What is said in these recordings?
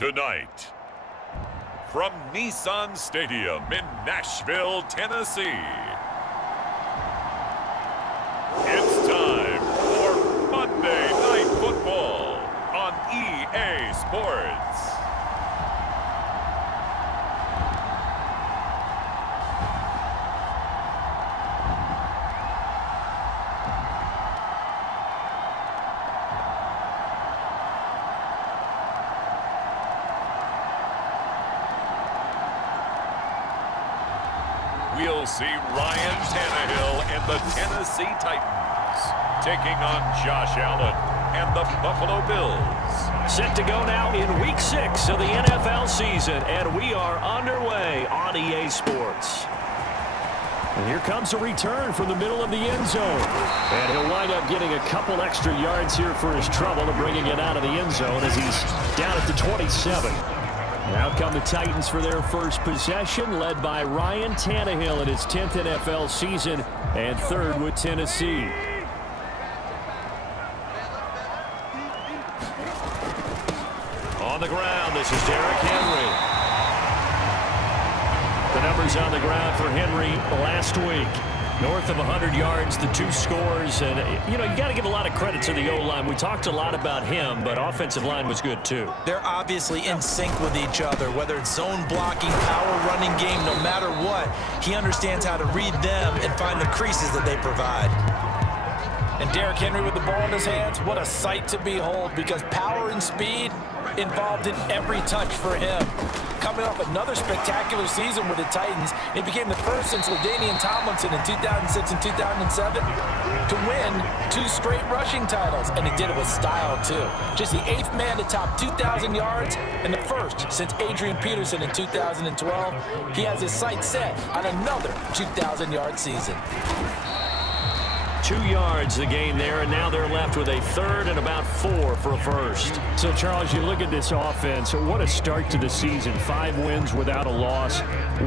Tonight, from Nissan Stadium in Nashville, Tennessee, it's time for Monday Night Football on EA Sports. We'll see Ryan Tannehill and the Tennessee Titans taking on Josh Allen and the Buffalo Bills. Set to go now in Week 6 of the NFL season, and we are underway on EA Sports. And here comes a return from the middle of the end zone. And he'll wind up getting a couple extra yards here for his trouble and bringing it out of the end zone as he's down at the 27. Now come the Titans for their first possession, led by Ryan Tannehill in his 10th NFL season and third with Tennessee. On the ground, this is Derrick Henry. The numbers on the ground for Henry last week. North of 100 yards, the 2 scores, and, you got to give a lot of credit to the O-line. We talked a lot about him, but offensive line was good, too. They're obviously in sync with each other, whether it's zone blocking, power running game, no matter what. He understands how to read them and find the creases that they provide. And Derrick Henry with the ball in his hands, what a sight to behold, because power and speed involved in every touch for him. Coming off another spectacular season with the Titans, it became the first since LaDainian Tomlinson in 2006 and 2007 to win 2 straight rushing titles, and he did it with style too. Just the 8th man to top 2,000 yards and the first since Adrian Peterson in 2012. He has his sights set on another 2,000-yard season. 2 yards the gain there, and now they're left with a third and about 4 for a first. So, Charles, you look at this offense, what a start to the season. 5 wins without a loss.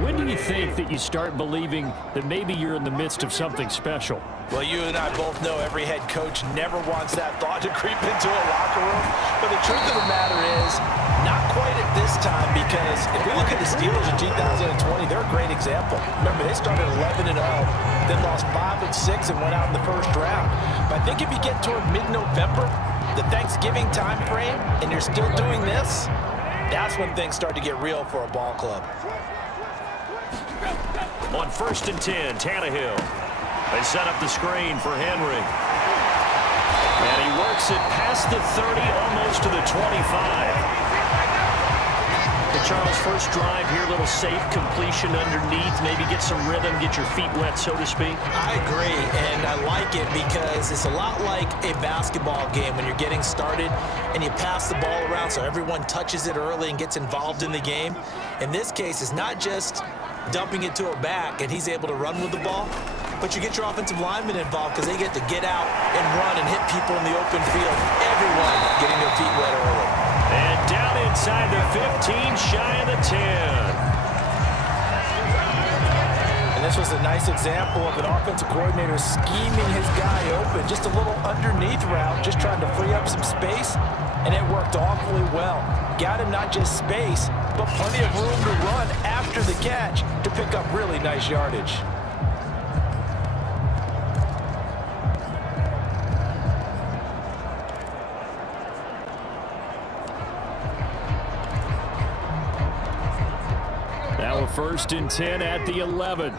When do you think that you start believing that maybe you're in the midst of something special? Well, you and I both know every head coach never wants that thought to creep into a locker room. But the truth of the matter is, not quite at this time, because if we look at the Steelers in 2020, they're a great example. Remember, they started 11-0, then lost 5-6 and went out in the first round. But I think if you get toward mid-November, the Thanksgiving time frame, and you're still doing this, that's when things start to get real for a ball club. On 1st and 10, Tannehill. They set up the screen for Henry. And he works it past the 30, almost to the 25. The Charles, first drive here, little safe completion underneath, maybe get some rhythm, get your feet wet, so to speak. I agree, and I like it because it's a lot like a basketball game when you're getting started and you pass the ball around so everyone touches it early and gets involved in the game. In this case, it's not just dumping it to a back and he's able to run with the ball, but you get your offensive linemen involved because they get to get out and run and hit people in the open field. Everyone getting their feet wet early. And down inside the 15, shy of the 10. And this was a nice example of an offensive coordinator scheming his guy open. Just a little underneath route, just trying to free up some space, and it worked awfully well. Got him not just space, but plenty of room to run after the catch to pick up really nice yardage. Now a 1st and 10 at the 11.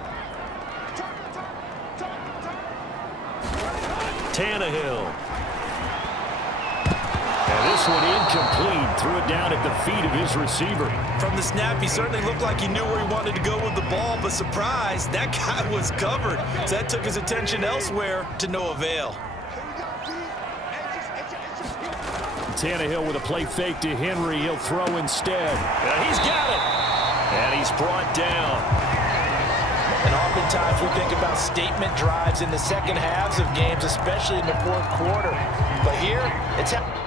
Tannehill. And this one incomplete. Threw it down at the feet of his receiver. From the snap, he certainly looked like he knew where he wanted to go with the ball, but surprise, that guy was covered. So that took his attention elsewhere to no avail. Tannehill with a play fake to Henry. He'll throw instead. And he's got it. And he's brought down. And oftentimes we think about statement drives in the second halves of games, especially in the 4th quarter. But here, it's happening.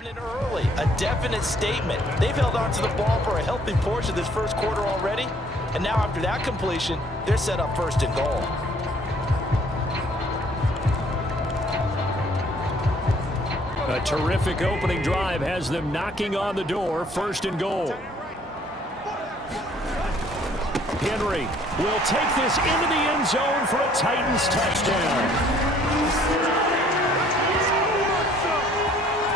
Early, a definite statement. They've held on to the ball for a healthy portion of this first quarter already, and now after that completion, they're set up first and goal. A terrific opening drive has them knocking on the door, first and goal. Henry will take this into the end zone for a Titans touchdown.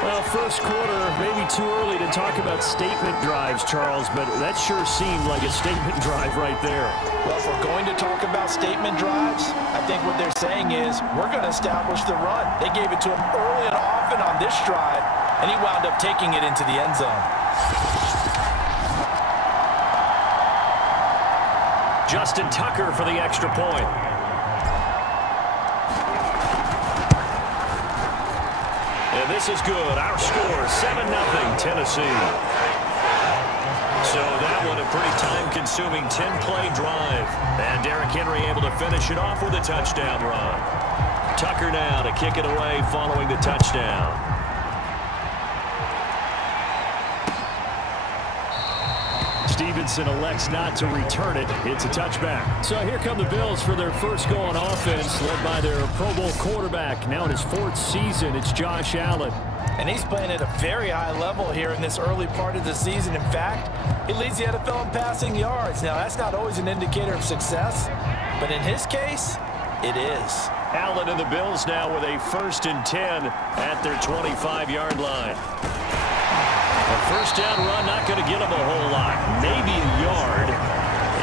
Well, first quarter, maybe too early to talk about statement drives, Charles, but that sure seemed like a statement drive right there. Well, if we're going to talk about statement drives, I think what they're saying is we're going to establish the run. They gave it to him early and often on this drive, and he wound up taking it into the end zone. Justin Tucker for the extra point. And this is good. Our score, 7-0 Tennessee. So that one a pretty time-consuming 10-play drive. And Derrick Henry able to finish it off with a touchdown run. Tucker now to kick it away following the touchdown. Stevenson elects not to return it. It's a touchback. So here come the Bills for their first go on offense, led by their Pro Bowl quarterback, now in his 4th season. It's Josh Allen. And he's playing at a very high level here in this early part of the season. In fact, he leads the NFL in passing yards. Now, that's not always an indicator of success, but in his case, it is. Allen and the Bills now with a 1st and 10 at their 25-yard line. A first down run, not going to get him a whole lot. Maybe a yard.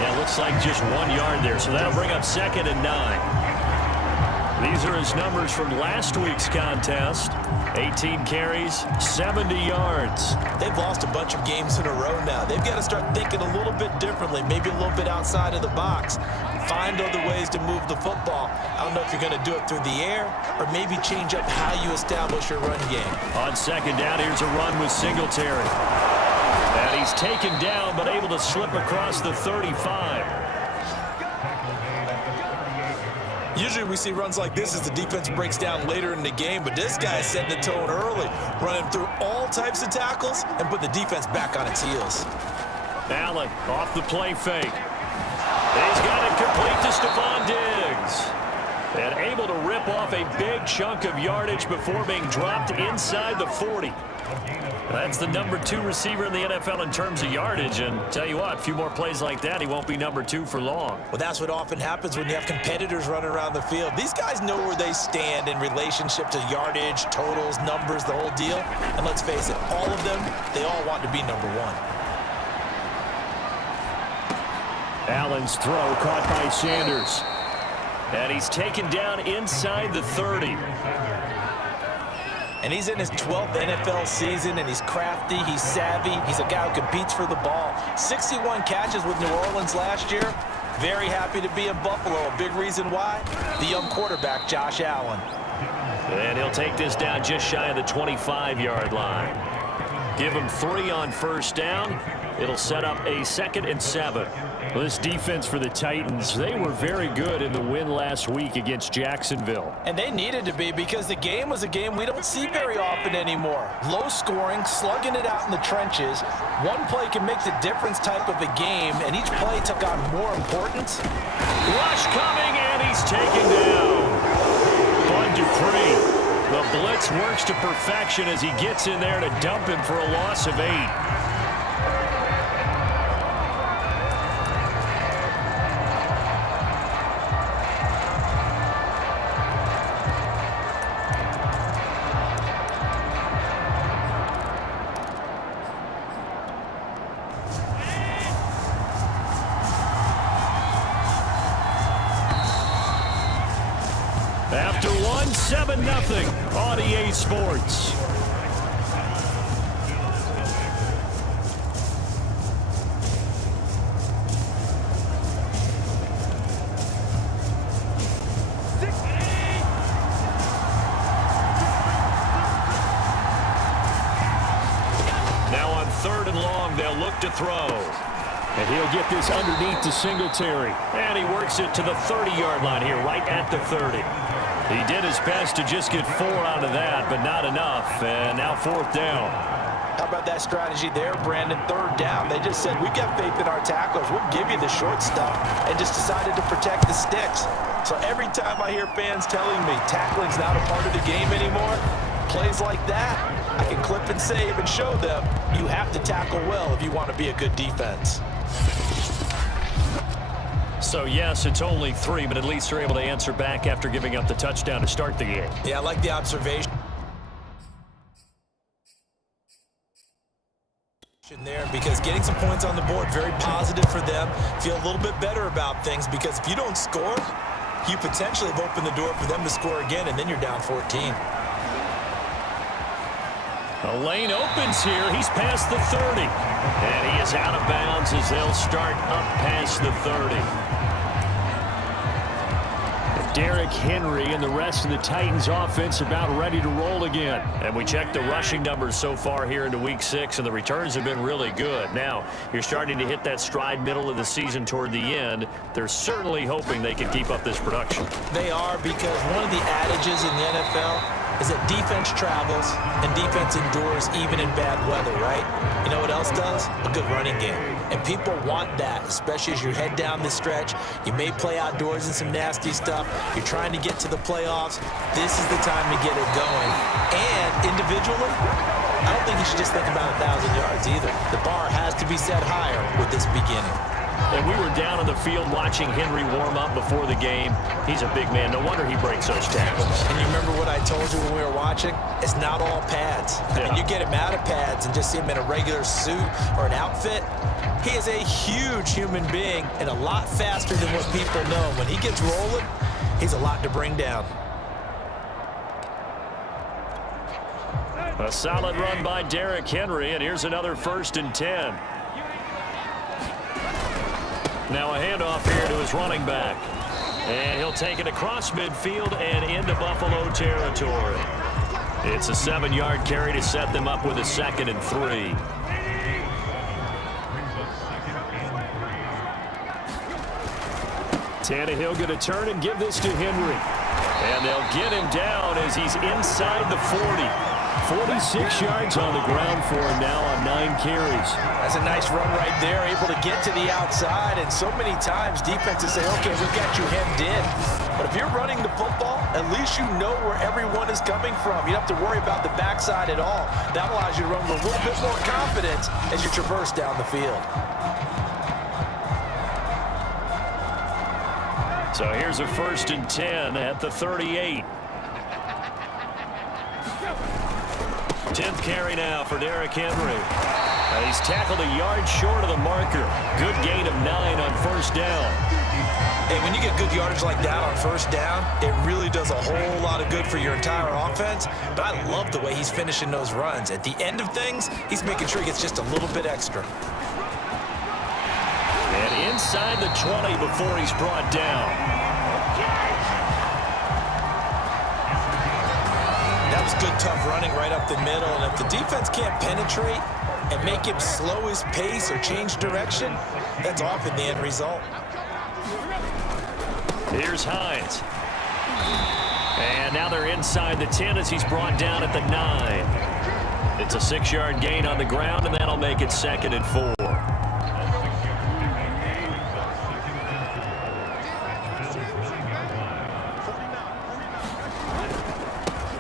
Yeah, looks like just 1 yard there. So that'll bring up 2nd and 9. These are his numbers from last week's contest. 18 carries, 70 yards. They've lost a bunch of games in a row now. They've got to start thinking a little bit differently, maybe a little bit outside of the box. Find other ways to move the football. I don't know if you're going to do it through the air or maybe change up how you establish your run game. On 2nd down, here's a run with Singletary. And he's taken down but able to slip across the 35. Usually we see runs like this as the defense breaks down later in the game, but this guy is setting the tone early, running through all types of tackles and put the defense back on its heels. Allen off the play fake. He's got it complete to Stephon Diggs. And able to rip off a big chunk of yardage before being dropped inside the 40. That's the number 2 receiver in the NFL in terms of yardage. And tell you what, a few more plays like that, he won't be number 2 for long. Well, that's what often happens when you have competitors running around the field. These guys know where they stand in relationship to yardage, totals, numbers, the whole deal. And let's face it, all of them, they all want to be number 1. Allen's throw caught by Sanders. And he's taken down inside the 30. And he's in his 12th NFL season, and he's crafty, he's savvy, he's a guy who competes for the ball. 61 catches with New Orleans last year. Very happy to be in Buffalo. A big reason why, the young quarterback, Josh Allen. And he'll take this down just shy of the 25-yard line. Give him 3 on first down. It'll set up a 2nd and 7. Well, this defense for the Titans, they were very good in the win last week against Jacksonville. And they needed to be because the game was a game we don't see very often anymore. Low scoring, slugging it out in the trenches. One play can make the difference type of a game, and each play took on more importance. Rush coming, and he's taken down. Bud Dupree. The blitz works to perfection as he gets in there to dump him for a loss of 8. After one, 7-0 on EA Sports. Now on 3rd and long, they'll look to throw. And he'll get this underneath to Singletary. And he works it to the 30-yard line here, right at the 30. He did his best to just get 4 out of that, but not enough. And now 4th down. How about that strategy there, Brandon? 3rd down. They just said, we've got faith in our tacklers. We'll give you the short stuff, and just decided to protect the sticks. So every time I hear fans telling me tackling's not a part of the game anymore, plays like that, I can clip and save and show them you have to tackle well if you want to be a good defense. So, yes, it's only 3, but at least they're able to answer back after giving up the touchdown to start the game. Yeah, I like the observation there, because getting some points on the board, very positive for them. Feel a little bit better about things, because if you don't score, you potentially have opened the door for them to score again, and then you're down 14. A lane opens here. He's past the 30. And he is out of bounds as they'll start up past the 30. Derrick Henry and the rest of the Titans offense about ready to roll again. And we check the rushing numbers so far here into week 6, and the returns have been really good. Now, you're starting to hit that stride middle of the season toward the end. They're certainly hoping they can keep up this production. They are, because one of the adages in the NFL is that defense travels and defense endures even in bad weather, right? You know what else does? A good running game. And people want that, especially as you head down the stretch. You may play outdoors in some nasty stuff. You're trying to get to the playoffs. This is the time to get it going. And individually, I don't think you should just think about 1,000 yards either. The bar has to be set higher with this beginning. And we were down on the field watching Henry warm up before the game. He's a big man. No wonder he breaks those tackles. And you remember what I told you when we were watching? It's not all pads. I mean, you get him out of pads and just see him in a regular suit or an outfit. He is a huge human being and a lot faster than what people know. When he gets rolling, he's a lot to bring down. A solid run by Derrick Henry, and here's another 1st and 10. Now a handoff here to his running back. And he'll take it across midfield and into Buffalo territory. It's a 7-yard carry to set them up with a 2nd and 3. Tannehill going to turn and give this to Henry. And they'll get him down as he's inside the 40. 46 yards on the ground for him now on 9 carries. That's a nice run right there, able to get to the outside. And so many times defenses say, okay, we got you hemmed in. But if you're running the football, at least you know where everyone is coming from. You don't have to worry about the backside at all. That allows you to run with a little bit more confidence as you traverse down the field. So here's a 1st and 10 at the 38. 10th carry now for Derrick Henry. He's tackled a yard short of the marker. Good gain of 9 on 1st down. And when you get good yardage like that on 1st down, it really does a whole lot of good for your entire offense. But I love the way he's finishing those runs. At the end of things, he's making sure he gets just a little bit extra. And inside the 20 before he's brought down. That was good, tough running right up the middle. And if the defense can't penetrate and make him slow his pace or change direction, that's often the end result. Here's Hines. And now they're inside the 10 as he's brought down at the 9. It's a 6-yard gain on the ground, and that'll make it 2nd and 4.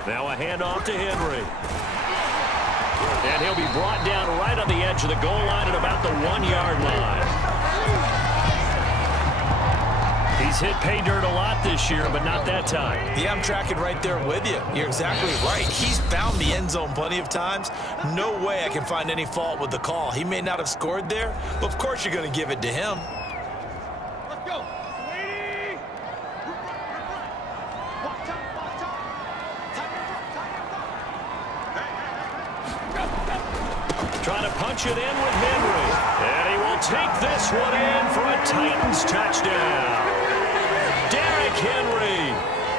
Now a handoff to Henry. And he'll be brought down right on the edge of the goal line at about the 1-yard line. He's hit pay dirt a lot this year, but not that time. Yeah, I'm tracking right there with you. You're exactly right. He's found the end zone plenty of times. No way I can find any fault with the call. He may not have scored there, but of course you're going to give it to him. Let's go. Trying to punch it in with Henry. And he will take this one in for a Titans touchdown. Derrick Henry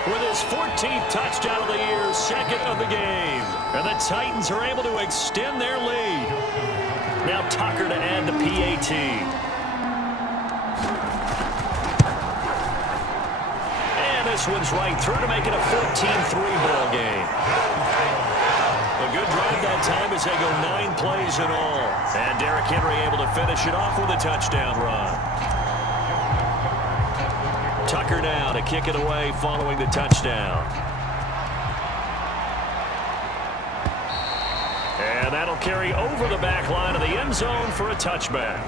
with his 14th touchdown of the year, 2nd of the game. And the Titans are able to extend their lead. Now Tucker to add the PAT. And a this one's right through to make it a 14-3 ball game. A good drive that time as they go 9 plays in all. And Derrick Henry able to finish it off with a touchdown run. Tucker now to kick it away following the touchdown. And that'll carry over the back line of the end zone for a touchback.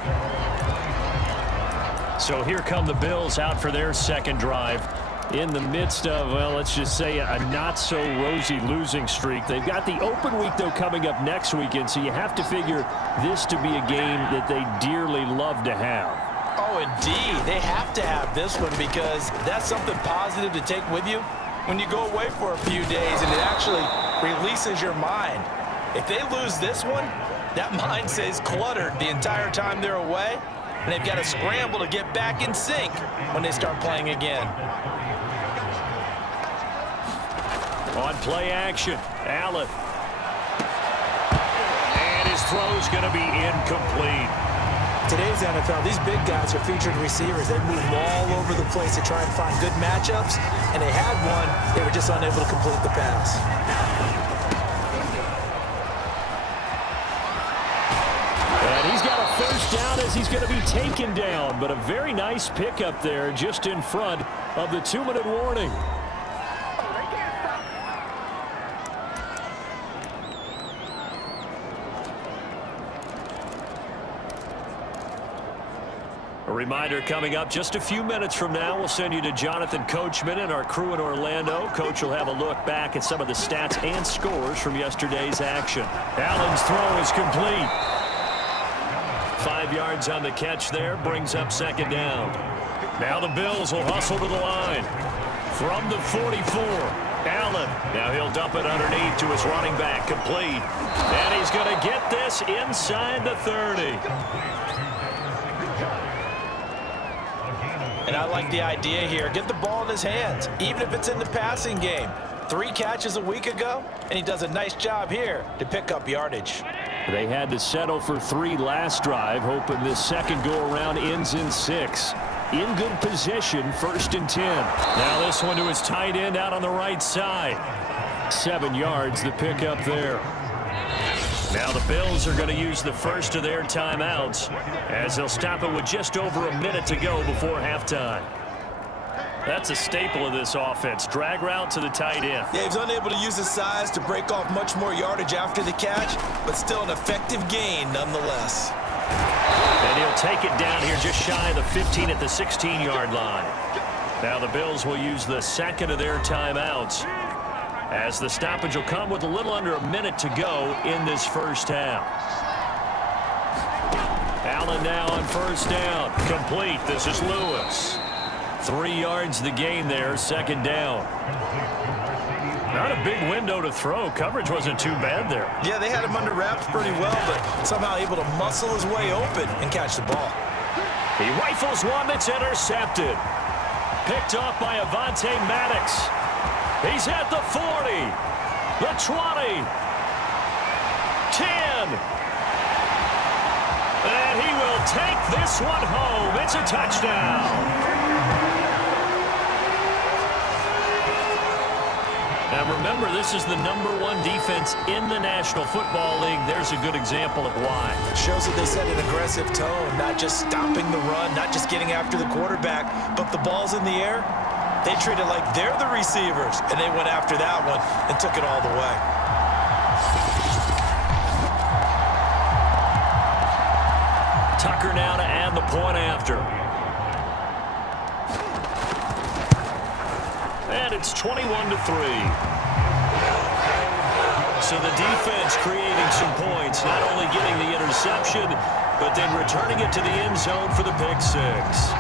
So here come the Bills out for their second drive in the midst of, well, let's just say a not-so-rosy losing streak. They've got the open week, though, coming up next weekend, so you have to figure this to be a game that they dearly love to have. Oh, indeed. They have to have this one because that's something positive to take with you when you go away for a few days, and it actually releases your mind. If they lose this one, that mind stays cluttered the entire time they're away, and they've got to scramble to get back in sync when they start playing again. On play action, Allen. And his throw's going to be incomplete. Today's NFL, these big guys are featured receivers. They move all over the place to try and find good matchups, and they had one. They were just unable to complete the pass. And he's got a first down as he's going to be taken down, but a very nice pickup there just in front of the 2-minute warning. A reminder coming up just a few minutes from now, we'll send you to Jonathan Coachman and our crew in Orlando. Coach will have a look back at some of the stats and scores from yesterday's action. Allen's throw is complete. 5 yards on the catch there, brings up second down. Now the Bills will hustle to the line. From the 44, Allen. Now he'll dump it underneath to his running back, complete. And he's going to get this inside the 30. And I like the idea here. Get the ball in his hands, even if it's in the passing game. 3 catches a week ago, and he does a nice job here to pick up yardage. They had to settle for 3 last drive, hoping this second go-around ends in 6. In good position, 1st and 10. Now this one to his tight end out on the right side. 7 yards, the pickup there. Now the Bills are going to use the first of their timeouts as they'll stop it with just over a minute to go before halftime. That's a staple of this offense. Drag route to the tight end. Yeah, he's unable to use his size to break off much more yardage after the catch, but still an effective gain nonetheless. And he'll take it down here just shy of the 15 at the 16-yard line. Now the Bills will use the second of their timeouts as the stoppage will come with a little under a minute to go in this first half. Allen now on first down. Complete. This is Lewis. 3 yards the gain there, second down. Not a big window to throw. Coverage wasn't too bad there. Yeah, they had him under wraps pretty well, but somehow able to muscle his way open and catch the ball. He rifles one that's intercepted. Picked off by Avonte Maddox. He's at the 40, the 20, 10. And he will take this one home. It's a touchdown. Now remember, this is the #1 defense in the National Football League. There's a good example of why. It shows that they set an aggressive tone, not just stopping the run, not just getting after the quarterback, but the ball's in the air. They treat it like they're the receivers, and they went after that one and took it all the way. Tucker now to add the point after. And it's 21-3. So the defense creating some points, not only getting the interception, but then returning it to the end zone for the pick six.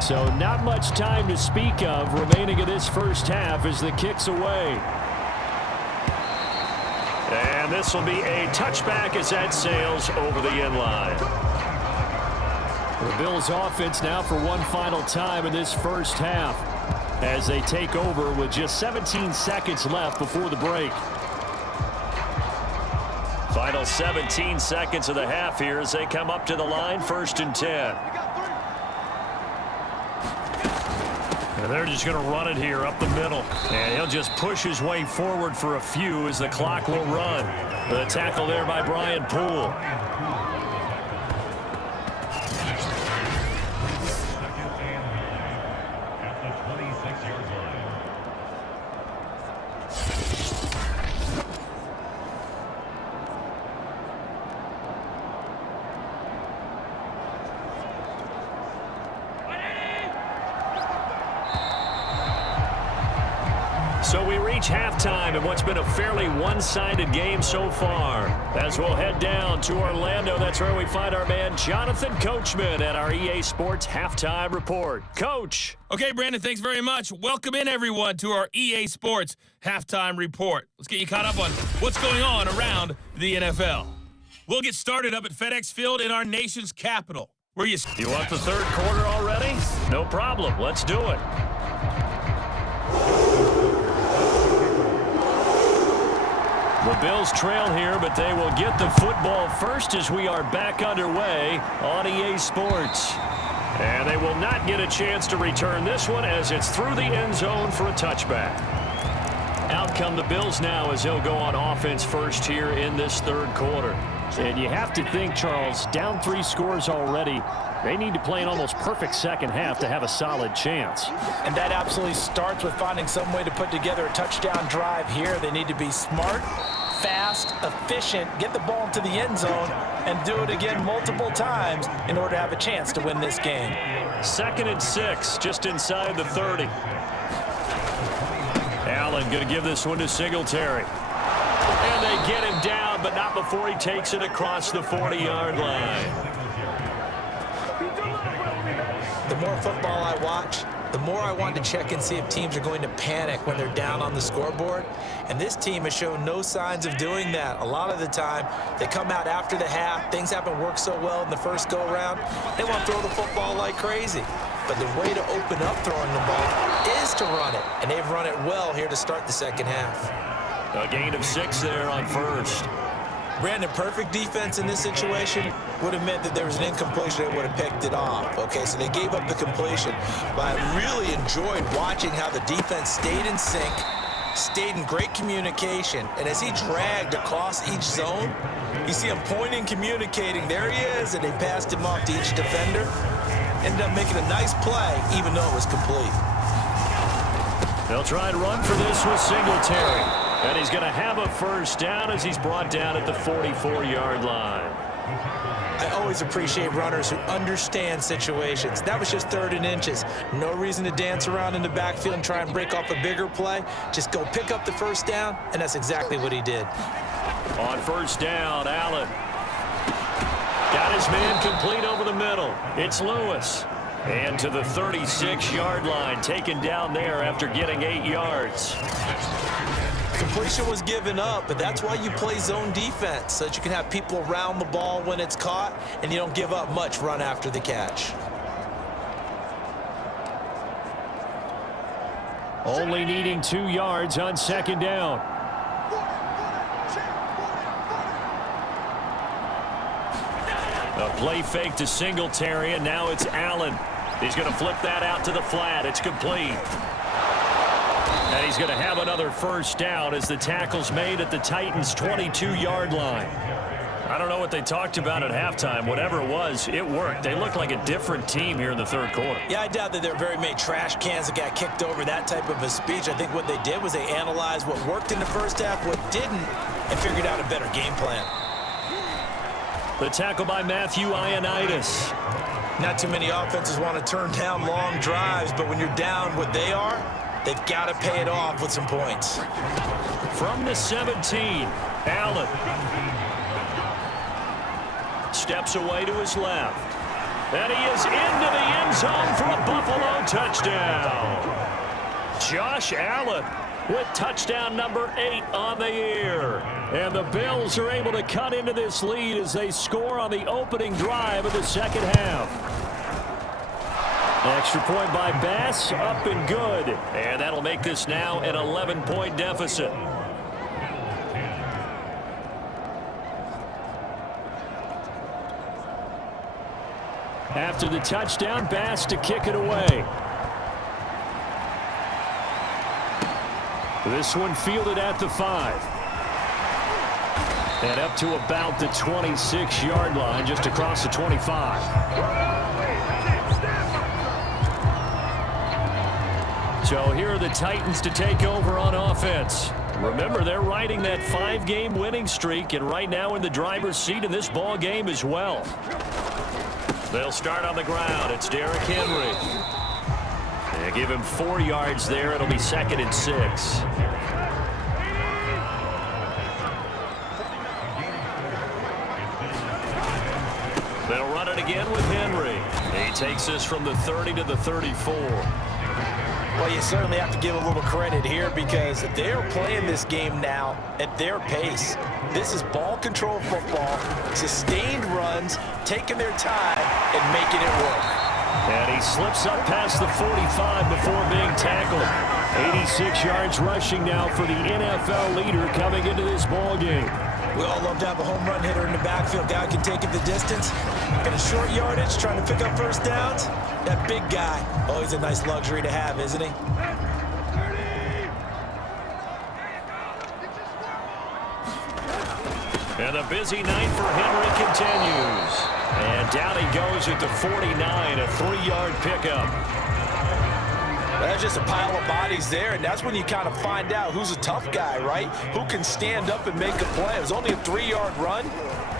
So not much time to speak of remaining in this first half as the kick's away. And this will be a touchback as that sails over the end line. The Bills offense now for one final time in this first half. as they take over with just 17 seconds left before the break. Final 17 seconds of the half here as they come up to the line, 1st and 10. And they're just going to run it here up the middle. And he'll just push his way forward for a few as the clock will run. The tackle there by Brian Poole. So we reach halftime in what's been a fairly one-sided game so far. As we'll head down to Orlando, that's where we find our man Jonathan Coachman at our EA Sports Halftime Report. Coach. Okay, Brandon, thanks very much. Welcome in, everyone, to our EA Sports Halftime Report. Let's get you caught up on what's going on around the NFL. We'll get started up at FedEx Field in our nation's capital. You want the third quarter already? No problem. Let's do it. The Bills trail here, but they will get the football first as we are back underway on EA Sports. And they will not get a chance to return this one as it's through the end zone for a touchback. Out come the Bills now as they'll go on offense first here in this third quarter. And you have to think, Charles, down 3 scores already. They need to play an almost perfect second half to have a solid chance. And that absolutely starts with finding some way to put together a touchdown drive here. They need to be smart, fast, efficient, get the ball into the end zone, and do it again multiple times in order to have a chance to win this game. 2nd and 6, just inside the 30. Allen going to give this one to Singletary. And they get him down, but not before he takes it across the 40-yard line. The more football I watch, the more I want to check and see if teams are going to panic when they're down on the scoreboard. And this team has shown no signs of doing that. A lot of the time, they come out after the half. Things haven't worked so well in the first go-around. They want to throw the football like crazy. But the way to open up throwing the ball is to run it. And they've run it well here to start the second half. A gain of 6 there on first. Brandon, perfect defense in this situation would have meant that there was an incompletion that would have picked it off. Okay, so they gave up the completion. But I really enjoyed watching how the defense stayed in sync, stayed in great communication. And as he dragged across each zone, you see him pointing, communicating. There he is, and they passed him off to each defender. Ended up making a nice play, even though it was complete. They'll try and run for this with Singletary. And he's going to have a first down as he's brought down at the 44-yard line. I always appreciate runners who understand situations. That was just 3rd and inches. No reason to dance around in the backfield and try and break off a bigger play. Just go pick up the first down, and that's exactly what he did. On first down, Allen. Got his man complete over the middle. It's Lewis. And to the 36-yard line, taken down there after getting 8 yards. Completion was given up, but that's why you play zone defense, so that you can have people around the ball when it's caught, and you don't give up much run after the catch. Only needing 2 yards on 2nd down. A play fake to Singletary, and now it's Allen. He's going to flip that out to the flat. It's complete. And he's going to have another first down as the tackle's made at the Titans' 22-yard line. I don't know what they talked about at halftime. Whatever it was, it worked. They looked like a different team here in the third quarter. Yeah, I doubt that there were very many trash cans that got kicked over, that type of a speech. I think what they did was they analyzed what worked in the first half, what didn't, and figured out a better game plan. The tackle by Matthew Ioannidis. Not too many offenses want to turn down long drives, but when you're down what they are, they've got to pay it off with some points. From the 17, Allen steps away to his left. And he is into the end zone for a Buffalo touchdown. Josh Allen with touchdown number 8 on the year. And the Bills are able to cut into this lead as they score on the opening drive of the second half. Extra point by Bass, up and good. And that'll make this now an 11-point deficit. After the touchdown, Bass to kick it away. This one fielded at the 5. And up to about the 26-yard line, just across the 25. So here are the Titans to take over on offense. Remember, they're riding that 5-game winning streak, and right now in the driver's seat in this ball game as well. They'll start on the ground. It's Derrick Henry. They give him 4 yards there. It'll be 2nd and 6. They'll run it again with Henry. He takes this from the 30 to the 34. Well, you certainly have to give a little credit here because they're playing this game now at their pace. This is ball control football, sustained runs, taking their time and making it work. And he slips up past the 45 before being tackled. 86 yards rushing now for the NFL leader coming into this ball game. We all love to have a home run hitter in the backfield. Guy can take it the distance. In a short yardage, trying to pick up first downs. That big guy, always a nice luxury to have, isn't he? And the busy night for Henry continues. And down he goes at the 49, a 3-yard pickup. That's just a pile of bodies there, and that's when you kind of find out who's a tough guy, right? Who can stand up and make a play. It was only a 3-yard run,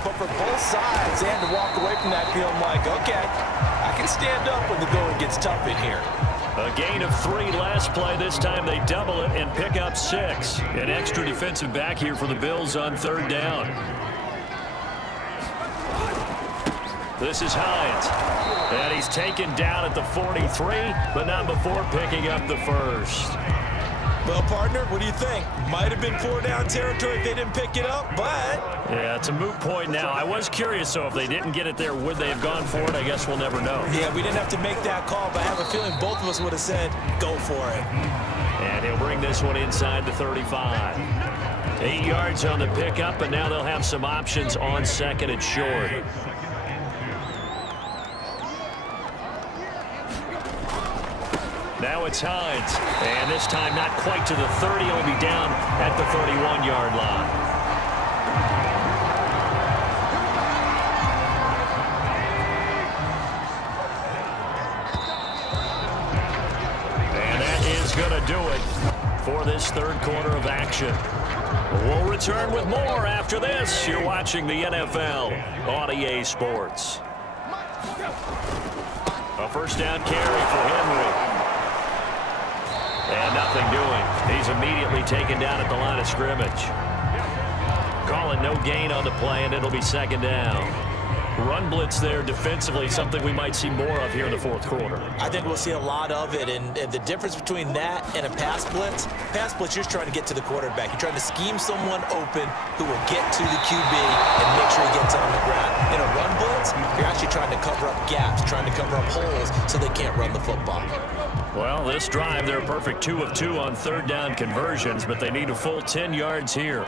but for both sides, they had to walk away from that feeling like, okay, I can stand up when the going gets tough in here. A gain of 3 last play. This time they double it and pick up 6. An extra defensive back here for the Bills on 3rd down. This is Hines. And he's taken down at the 43, but not before picking up the 1st. Well, partner, what do you think? Might have been 4-down territory if they didn't pick it up, but... Yeah, it's a moot point now. I was curious, so if they didn't get it there, would they have gone for it? I guess we'll never know. Yeah, we didn't have to make that call, but I have a feeling both of us would have said, go for it. And he'll bring this one inside the 35. 8 yards on the pickup, and now they'll have some options on 2nd and short. Now it's Hines, and this time not quite to the 30. He'll be down at the 31-yard line. And that is going to do it for this 3rd quarter of action. We'll return with more after this. You're watching the NFL on EA Sports. A 1st down carry for Henry. And nothing doing. He's immediately taken down at the line of scrimmage. Call it no gain on the play, and it'll be 2nd down. Run blitz there defensively, something we might see more of here in the 4th quarter. I think we'll see a lot of it, and the difference between that and a pass blitz, you're just trying to get to the quarterback. You're trying to scheme someone open who will get to the QB and make sure he gets on the ground. In a run blitz, you're actually trying to cover up gaps, trying to cover up holes so they can't run the football. Well, this drive, they're a perfect 2 of 2 on 3rd down conversions, but they need a full 10 yards here.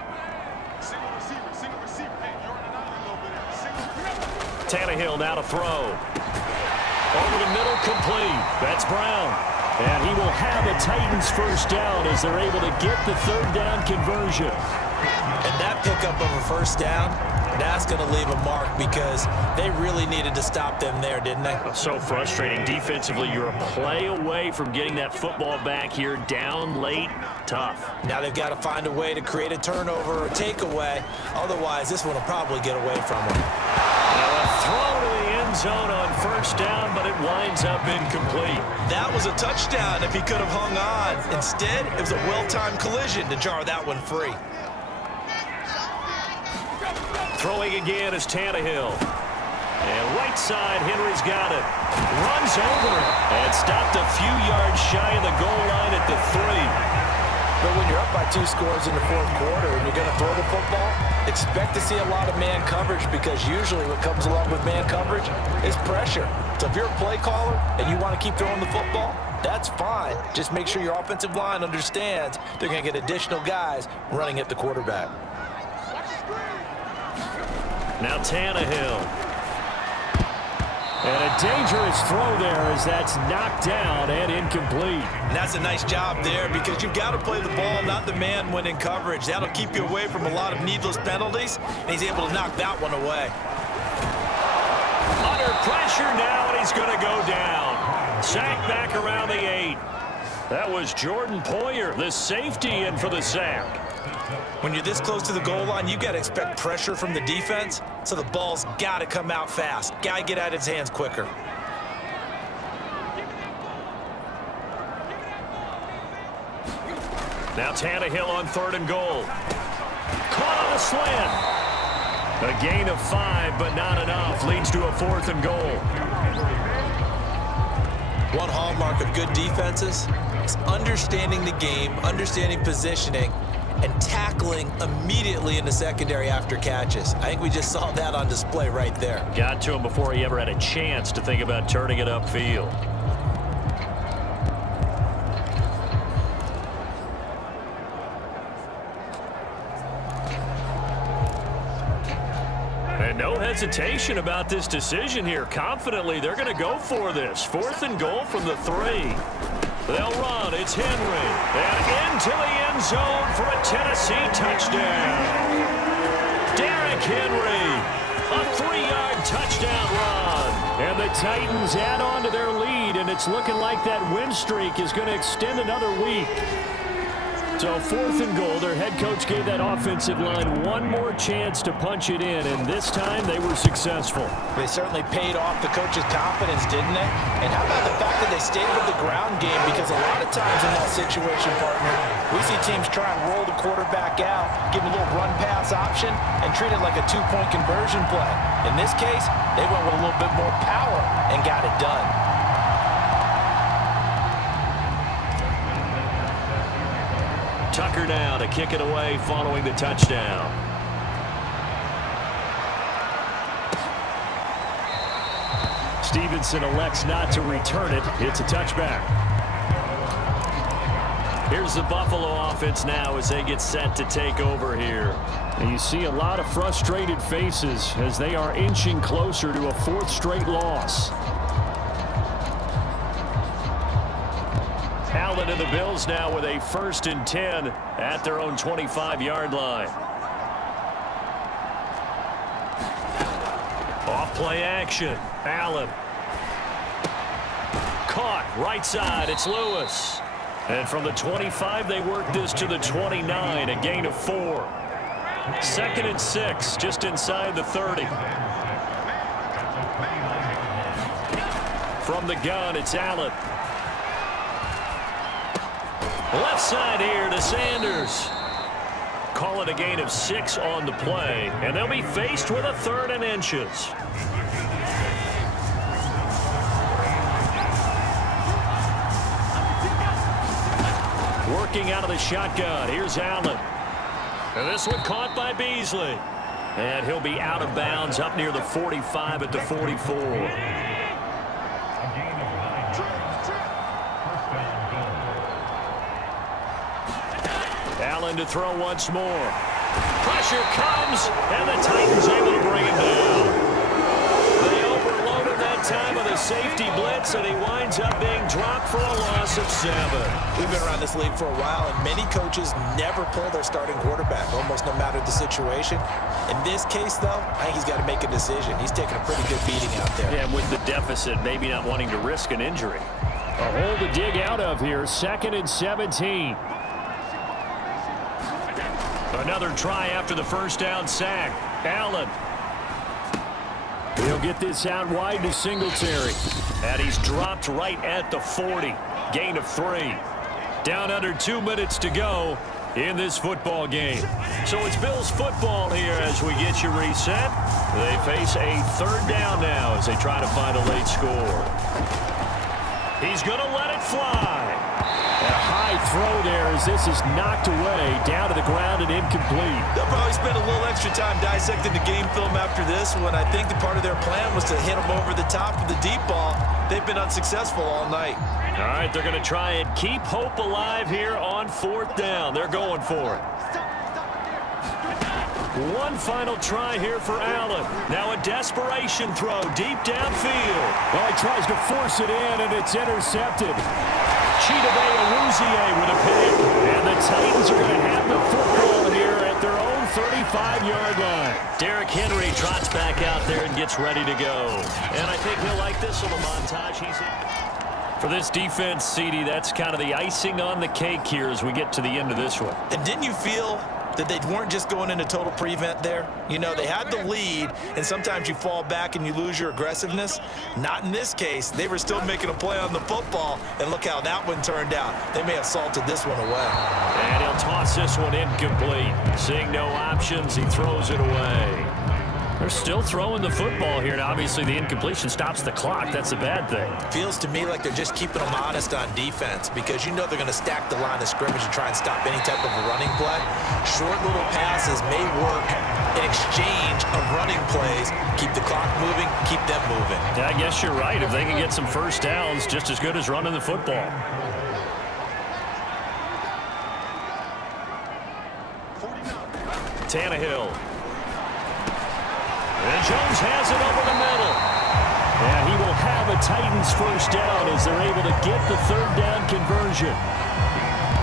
Tannehill now to throw. Over the middle, complete. That's Brown. And he will have a Titans 1st down as they're able to get the 3rd down conversion. And that pickup of a 1st down, that's going to leave a mark because they really needed to stop them there, didn't they? So frustrating. Defensively, you're a play away from getting that football back here. Down late, tough. Now they've got to find a way to create a turnover or takeaway. Otherwise, this one will probably get away from them. Now a throw to the end zone on 1st down, but it winds up incomplete. That was a touchdown if he could have hung on. Instead, it was a well-timed collision to jar that one free. Throwing again is Tannehill. And right side, Henry's got it. Runs over it and stopped a few yards shy of the goal line at the 3. But when you're up by 2 scores in the 4th quarter and you're going to throw the football, Expect to see a lot of man coverage because usually what comes along with man coverage is pressure. So if you're a play caller and you want to keep throwing the football, that's fine. Just make sure your offensive line understands they're going to get additional guys running at the quarterback. Now Tannehill. And a dangerous throw there as that's knocked down and incomplete. And that's a nice job there because you've got to play the ball, not the man when in coverage. That'll keep you away from a lot of needless penalties, and he's able to knock that one away. Under pressure now, and he's going to go down. Sack back around the 8. That was Jordan Poyer, the safety, in for the sack. When you're this close to the goal line, you got to expect pressure from the defense, so the ball's got to come out fast. Got to get out of his hands quicker. Now Tannehill on 3rd and goal. Caught on a slant. A gain of 5, but not enough. Leads to a 4th and goal. One hallmark of good defenses is understanding the game, understanding positioning, and tackling immediately in the secondary after catches. I think we just saw that on display right there. Got to him before he ever had a chance to think about turning it upfield. And no hesitation about this decision here. Confidently, they're going to go for this. 4th and goal from the 3. They'll run. It's Henry. And into the end zone for a Tennessee touchdown. Derrick Henry. A 3-yard touchdown run. And the Titans add on to their lead, and it's looking like that win streak is going to extend another week. So 4th and goal, their head coach gave that offensive line one more chance to punch it in, and this time they were successful. They certainly paid off the coach's confidence, didn't they? And how about the fact that they stayed with the ground game? Because a lot of times in that situation, partner, we see teams try and roll the quarterback out, give him a little run-pass option, and treat it like a 2-point conversion play. In this case, they went with a little bit more power and got it done. Tucker now to kick it away following the touchdown. Stevenson elects not to return it. It's a touchback. Here's the Buffalo offense now as they get set to take over here. And you see a lot of frustrated faces as they are inching closer to a 4th straight loss. Allen and the Bills now with a 1st and 10 at their own 25-yard line. Off play action. Allen. Caught right side. It's Lewis. And from the 25, they work this to the 29, a gain of 4. 2nd and 6, just inside the 30. From the gun, it's Allen. Left side here to Sanders. Call it a gain of 6 on the play, and they'll be faced with a 3rd and inches. Working out of the shotgun. Here's Allen. And this one caught by Beasley. And he'll be out of bounds up near the 45 at the 44. Allen to throw once more. Pressure comes, and the Titans able to bring him down. They overloaded that time with a safety blitz, and he winds up being dropped for a loss of 7. We've been around this league for a while, and many coaches never pull their starting quarterback, almost no matter the situation. In this case, though, I think he's got to make a decision. He's taking a pretty good beating out there. Yeah, with the deficit, maybe not wanting to risk an injury. A hole to dig out of here, 2nd and 17. Another try after the 1st down sack. Allen. He'll get this out wide to Singletary. And he's dropped right at the 40. Gain of 3. Down under 2 minutes to go in this football game. So it's Bills football here as we get you reset. They face a 3rd down now as they try to find a late score. He's going to let it fly. A high throw there as this is knocked away, down to the ground and incomplete. They'll probably spend a little extra time dissecting the game film after this one. I think the part of their plan was to hit them over the top of the deep ball. They've been unsuccessful all night. All right, they're going to try and keep hope alive here on 4th down. They're going for it. One final try here for Allen. Now a desperation throw deep downfield. Well, he tries to force it in, and it's intercepted. Chidobe Awuzie with a pick. And the Titans are going to have the football here at their own 35-yard line. Derrick Henry trots back out there and gets ready to go. And I think he'll like this little montage. For this defense, CD, that's kind of the icing on the cake here as we get to the end of this one. And didn't you feel that they weren't just going into total prevent there? You know, they had the lead, and sometimes you fall back and you lose your aggressiveness. Not in this case. They were still making a play on the football, and look how that one turned out. They may have salted this one away. And he'll toss this one incomplete. Seeing no options, he throws it away. They're still throwing the football here, and obviously the incompletion stops the clock. That's a bad thing. Feels to me like they're just keeping them honest on defense because you know they're going to stack the line of scrimmage and try and stop any type of a running play. Short little passes may work in exchange of running plays. Keep the clock moving, keep them moving. Yeah, I guess you're right. If they can get some first downs, just as good as running the football. Tannehill. And Jones has it over the middle. And he will have a Titans first down as they're able to get the 3rd down conversion.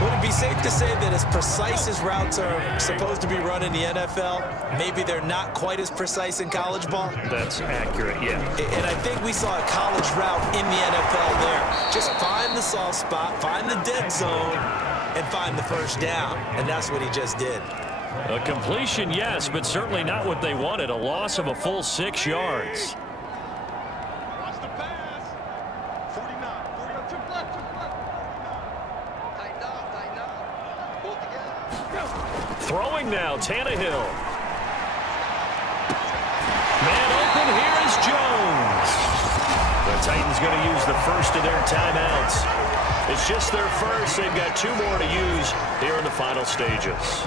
Would it be safe to say that as precise as routes are supposed to be run in the NFL, maybe they're not quite as precise in college ball? That's accurate, yeah. And I think we saw a college route in the NFL there. Just find the soft spot, find the dead zone, and find the first down. And that's what he just did. A completion, yes, but certainly not what they wanted. A loss of a full 6 yards. Watch the pass. 49. 2 left. Tighten up. Pull together. Throwing now, Tannehill. Man open, here is Jones. The Titans going to use the first of their timeouts. It's just their first. They've got 2 more to use here in the final stages.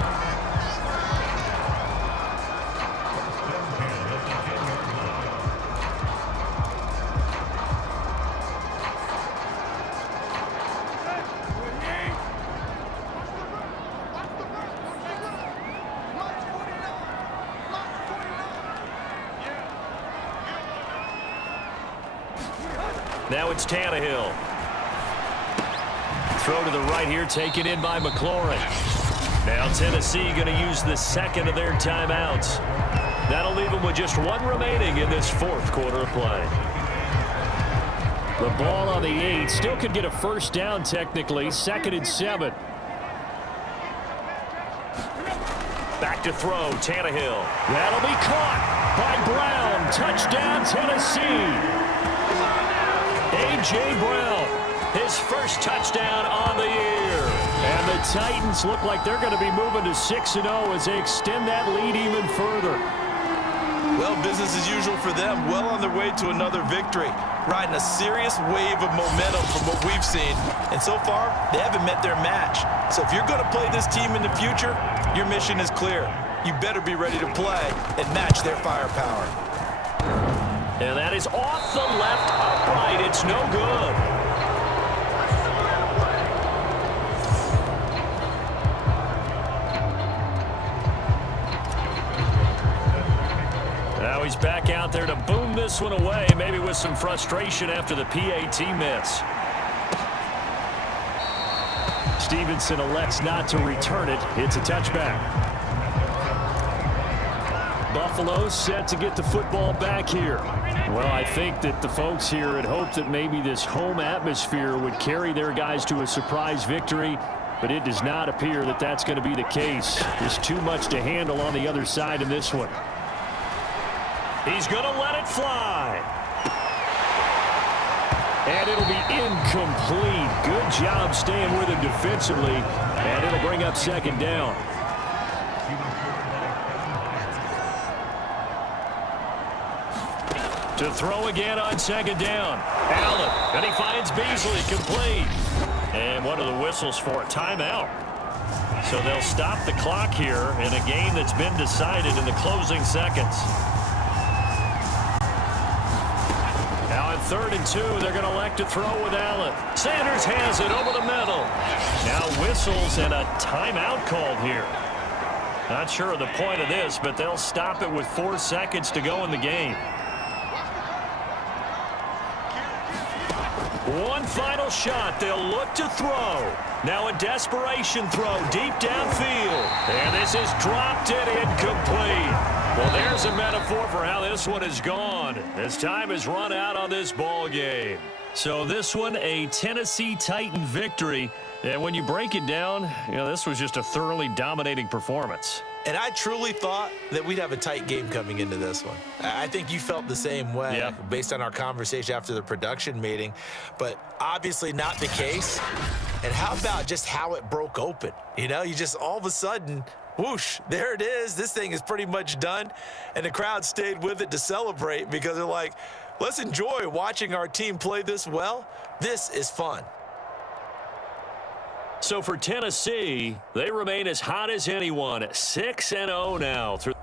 Now it's Tannehill. Throw to the right here, taken in by McLaurin. Now Tennessee going to use the second of their timeouts. That'll leave them with just 1 remaining in this 4th quarter of play. The ball on the 8. Still could get a first down technically. 2nd and 7. Back to throw, Tannehill. That'll be caught by Brown. Touchdown, Tennessee. A.J. Brown, his first touchdown on the year. And the Titans look like they're going to be moving to 6-0 as they extend that lead even further. Well, business as usual for them. Well on their way to another victory. Riding a serious wave of momentum from what we've seen. And so far, they haven't met their match. So if you're going to play this team in the future, your mission is clear. You better be ready to play and match their firepower. And that is off the left upright. It's no good. Now he's back out there to boom this one away, maybe with some frustration after the PAT miss. Stevenson elects not to return it. It's a touchback. Buffalo set to get the football back here. Well, I think that the folks here had hoped that maybe this home atmosphere would carry their guys to a surprise victory, but it does not appear that that's going to be the case. There's too much to handle on the other side in this one. He's going to let it fly. And it'll be incomplete. Good job staying with him defensively, and it'll bring up 2nd down. To throw again on 2nd down. Allen, and he finds Beasley complete. And what are the whistles for? Timeout. So they'll stop the clock here in a game that's been decided in the closing seconds. Now on 3rd and 2, they're going to elect to throw with Allen. Sanders has it over the middle. Now whistles and a timeout called here. Not sure of the point of this, but they'll stop it with 4 seconds to go in the game. One final shot. They'll look to throw. Now a desperation throw deep downfield. And this is dropped and incomplete. Well, there's a metaphor for how this one is gone. As time has run out on this ball game. So this one, a Tennessee Titan victory. And when you break it down, this was just a thoroughly dominating performance. And I truly thought that we'd have a tight game coming into this one. I think you felt the same way based on our conversation after the production meeting, but obviously not the case. And how about just how it broke open? You just all of a sudden, whoosh, there it is. This thing is pretty much done. And the crowd stayed with it to celebrate because they're like, let's enjoy watching our team play this well. This is fun. So for Tennessee, they remain as hot as anyone, 6-0 now through